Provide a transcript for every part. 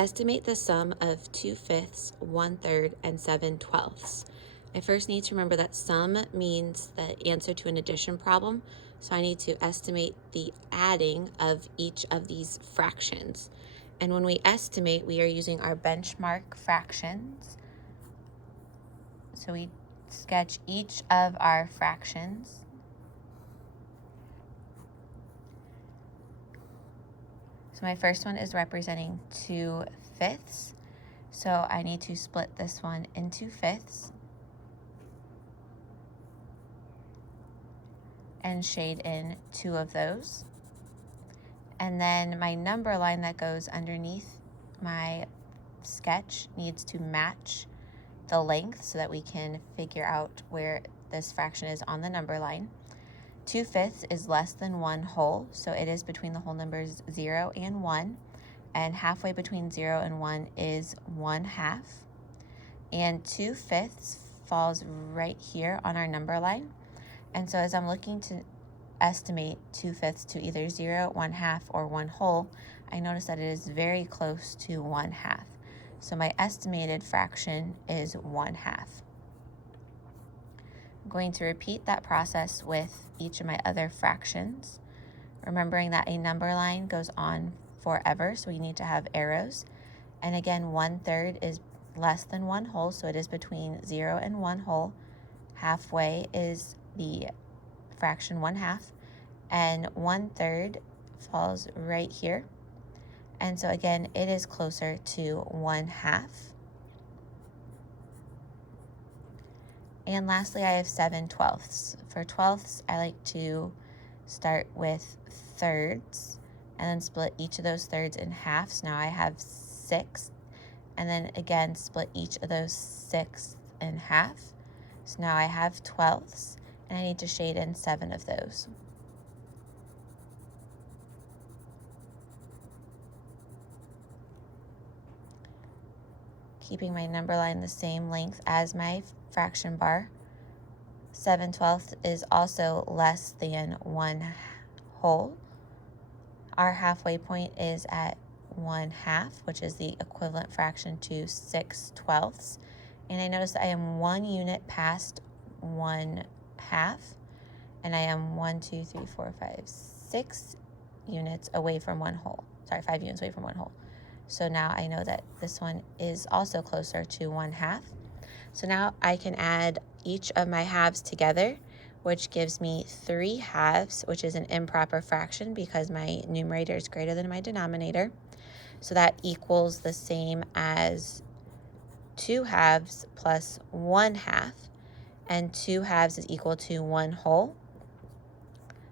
Estimate the sum of 2/5, 1/3, and 7/12. I first need to remember that sum means the answer to an addition problem, so I need to estimate the adding of each of these fractions. And when we estimate, we are using our benchmark fractions. So we sketch each of our fractions. So my first one is representing 2/5. So I need to split this one into fifths and shade in 2 of those. And then my number line that goes underneath my sketch needs to match the length so that we can figure out where this fraction is on the number line. 2/5 is less than 1 whole, so it is between the whole numbers 0 and 1. And halfway between 0 and 1 is 1/2. And 2/5 falls right here on our number line. And so as I'm looking to estimate 2/5 to either 0, 1/2, or 1 whole, I notice that it is very close to 1/2. So my estimated fraction is 1/2. I'm going to repeat that process with each of my other fractions, remembering that a number line goes on forever, so we need to have arrows. And again, 1/3 is less than 1 whole, so it is between 0 and 1 whole. Halfway is the fraction 1/2, and 1/3 falls right here. And so again, it is closer to 1/2. And lastly, I have 7/12. For twelfths, I like to start with thirds and then split each of those thirds in half. So now I have 6, and then again split each of those 6 in half. So now I have 12ths, and I need to shade in 7 of those. Keeping my number line the same length as my fraction bar. 7/12 is also less than 1 whole. Our halfway point is at 1/2, which is the equivalent fraction to 6/12. And I notice that I am 1 unit past 1/2, and I am 1, 2, 3, 4, 5, 6 units away from 1 whole. Sorry, 5 units away from 1 whole. So now I know that this one is also closer to 1/2. So now I can add each of my halves together, which gives me 3/2, which is an improper fraction because my numerator is greater than my denominator. So that equals the same as 2/2 plus 1/2, and 2/2 is equal to 1 whole.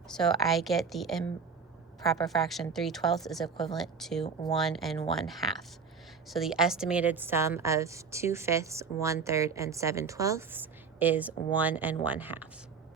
So I get the improper fraction 3/12 is equivalent to 1 and 1/2. So the estimated sum of 2/5, 1/3, and 7/12 is 1 and 1/2.